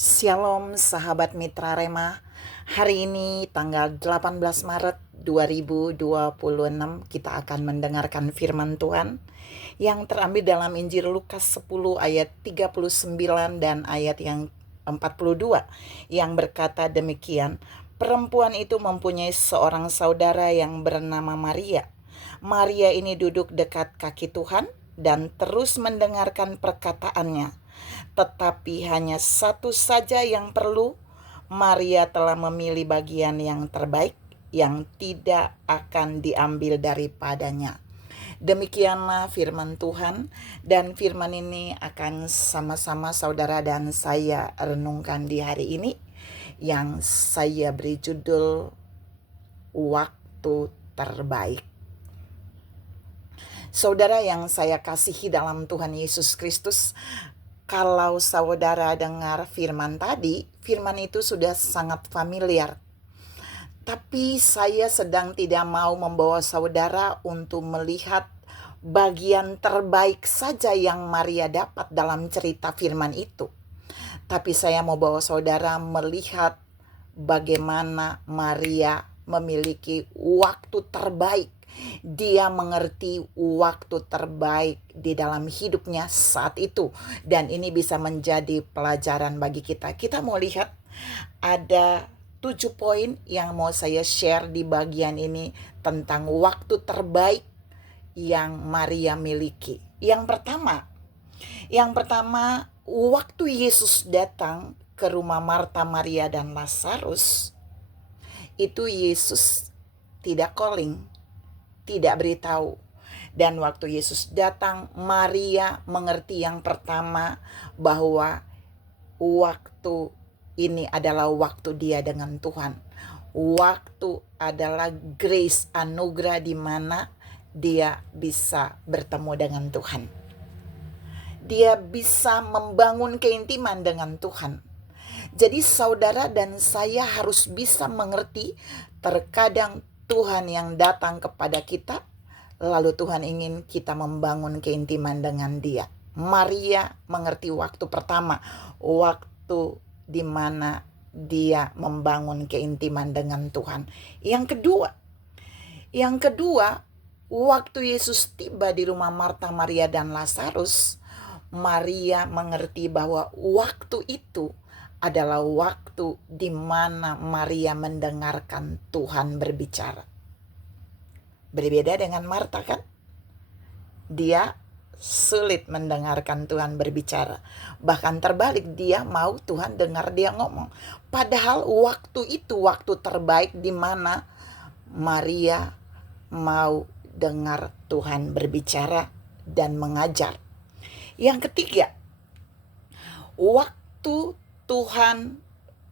Shalom sahabat Mitra Rema. Hari ini tanggal 18 Maret 2026 kita akan mendengarkan firman Tuhan yang terambil dalam Injil Lukas 10 ayat 39 dan ayat yang 42 yang berkata demikian. Perempuan itu mempunyai seorang saudara yang bernama Maria. Maria ini duduk dekat kaki Tuhan dan terus mendengarkan perkataannya. Tetapi hanya satu saja yang perlu. Maria telah memilih bagian yang terbaik yang tidak akan diambil daripadanya. Demikianlah firman Tuhan, dan firman ini akan sama-sama saudara dan saya renungkan di hari ini, yang saya beri judul Waktu Terbaik. Saudara yang saya kasihi dalam Tuhan Yesus Kristus, kalau saudara dengar firman tadi, firman itu sudah sangat familiar. Tapi saya sedang tidak mau membawa saudara untuk melihat bagian terbaik saja yang Maria dapat dalam cerita firman itu. Tapi saya mau bawa saudara melihat bagaimana Maria memiliki waktu terbaik. Dia mengerti waktu terbaik di dalam hidupnya saat itu. Dan ini bisa menjadi pelajaran bagi kita. Kita mau lihat ada 7 poin yang mau saya share di bagian ini tentang waktu terbaik yang Maria miliki. Yang pertama, waktu Yesus datang ke rumah Marta, Maria, dan Lazarus, itu Yesus tidak calling, tidak beritahu. Dan waktu Yesus datang, Maria mengerti yang pertama bahwa waktu ini adalah waktu dia dengan Tuhan. Waktu adalah grace, anugerah di mana dia bisa bertemu dengan Tuhan. Dia bisa membangun keintiman dengan Tuhan. Jadi saudara dan saya harus bisa mengerti, terkadang Tuhan yang datang kepada kita, lalu Tuhan ingin kita membangun keintiman dengan Dia. Maria mengerti waktu pertama, waktu di mana dia membangun keintiman dengan Tuhan. Yang kedua, waktu Yesus tiba di rumah Marta, Maria, dan Lazarus, Maria mengerti bahwa waktu itu adalah waktu di mana Maria mendengarkan Tuhan berbicara. Berbeda dengan Marta, kan? Dia sulit mendengarkan Tuhan berbicara. Bahkan terbalik, dia mau Tuhan dengar dia ngomong. Padahal waktu itu waktu terbaik di mana Maria mau dengar Tuhan berbicara dan mengajar. Yang ketiga, waktu Tuhan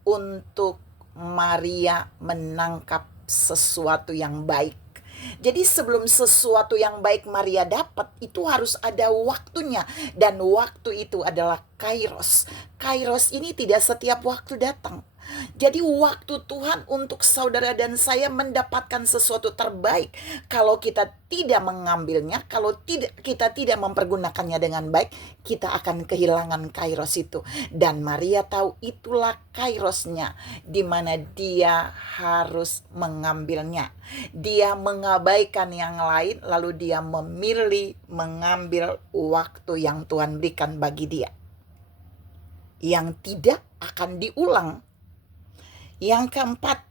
untuk Maria menangkap sesuatu yang baik. Jadi sebelum sesuatu yang baik Maria dapat, itu harus ada waktunya. Dan waktu itu adalah Kairos. Kairos ini tidak setiap waktu datang. Jadi waktu Tuhan untuk saudara dan saya mendapatkan sesuatu terbaik. Kalau kita tidak mengambilnya, kalau kita tidak mempergunakannya dengan baik, kita akan kehilangan Kairos itu. Dan Maria tahu itulah Kairosnya, di mana dia harus mengambilnya. Dia mengabaikan yang lain, lalu dia memilih mengambil waktu yang Tuhan berikan bagi dia, yang tidak akan diulang. Yang keempat,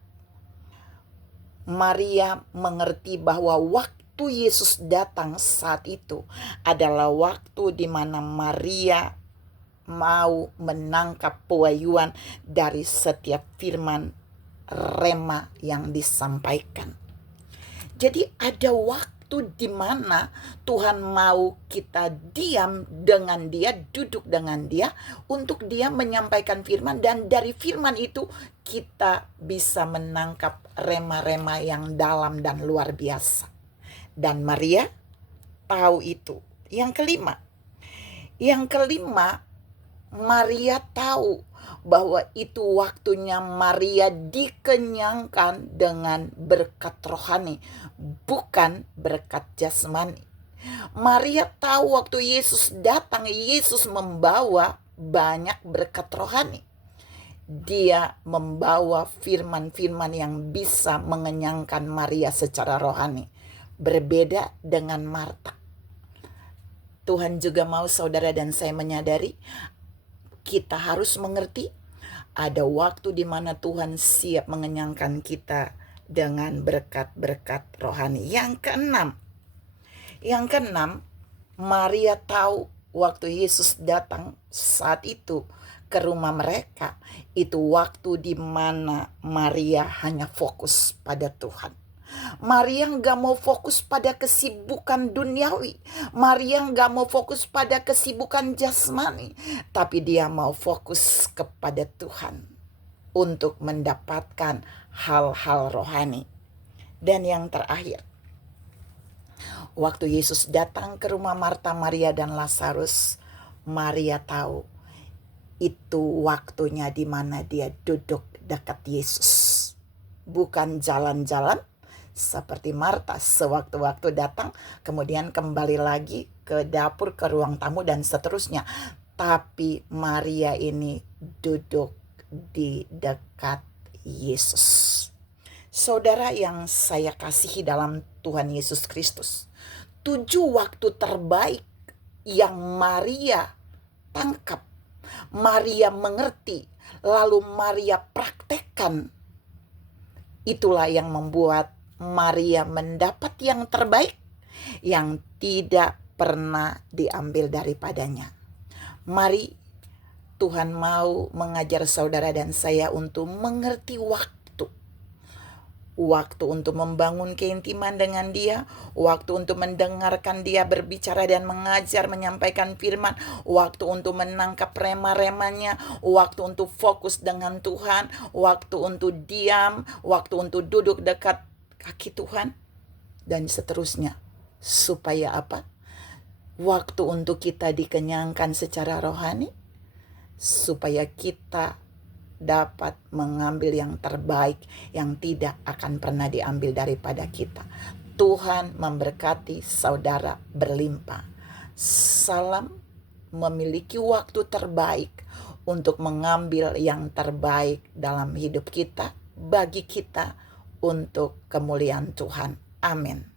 Maria mengerti bahwa waktu Yesus datang saat itu adalah waktu di mana Maria mau menangkap pewahyuan dari setiap firman rema yang disampaikan. Jadi ada waktu di mana Tuhan mau kita diam dengan dia, duduk dengan dia, untuk dia menyampaikan firman, dan dari firman itu kita bisa menangkap rema-rema yang dalam dan luar biasa. Dan Maria tahu itu. Yang kelima, Maria tahu bahwa itu waktunya Maria dikenyangkan dengan berkat rohani, bukan berkat jasmani. Maria tahu waktu Yesus datang, Yesus membawa banyak berkat rohani. dia membawa firman-firman yang bisa mengenyangkan Maria secara rohani. Berbeda dengan Marta. Tuhan juga mau saudara dan saya menyadari, kita harus mengerti ada waktu di mana Tuhan siap mengenyangkan kita dengan berkat-berkat rohani. Yang keenam, Maria tahu waktu Yesus datang saat itu ke rumah mereka, itu waktu di mana Maria hanya fokus pada Tuhan. Maria nggak mau fokus pada kesibukan duniawi. Maria nggak mau fokus pada kesibukan jasmani. Tapi dia mau fokus kepada Tuhan untuk mendapatkan hal-hal rohani. Dan yang terakhir, waktu Yesus datang ke rumah Marta, Maria, dan Lazarus, Maria tahu itu waktunya di mana dia duduk dekat Yesus. Bukan jalan-jalan seperti Marta sewaktu-waktu datang, kemudian kembali lagi ke dapur, ke ruang tamu, dan seterusnya. Tapi Maria ini duduk di dekat Yesus. Saudara yang saya kasihi dalam Tuhan Yesus Kristus, 7 waktu terbaik yang Maria tangkap, Maria mengerti, lalu Maria praktekkan, itulah yang membuat Maria mendapat yang terbaik yang tidak pernah diambil daripadanya. Mari Tuhan mau mengajar saudara dan saya untuk mengerti waktu untuk membangun keintiman dengan Dia, waktu untuk mendengarkan Dia berbicara dan mengajar, menyampaikan firman, waktu untuk menangkap rema-remanya, waktu untuk fokus dengan Tuhan, waktu untuk diam, waktu untuk duduk dekat kaki Tuhan, dan seterusnya. Supaya apa? Waktu untuk kita dikenyangkan secara rohani, supaya kita dapat mengambil yang terbaik yang tidak akan pernah diambil daripada kita. Tuhan memberkati saudara berlimpah. Salam memiliki waktu terbaik untuk mengambil yang terbaik dalam hidup kita, bagi kita, untuk kemuliaan Tuhan. Amin.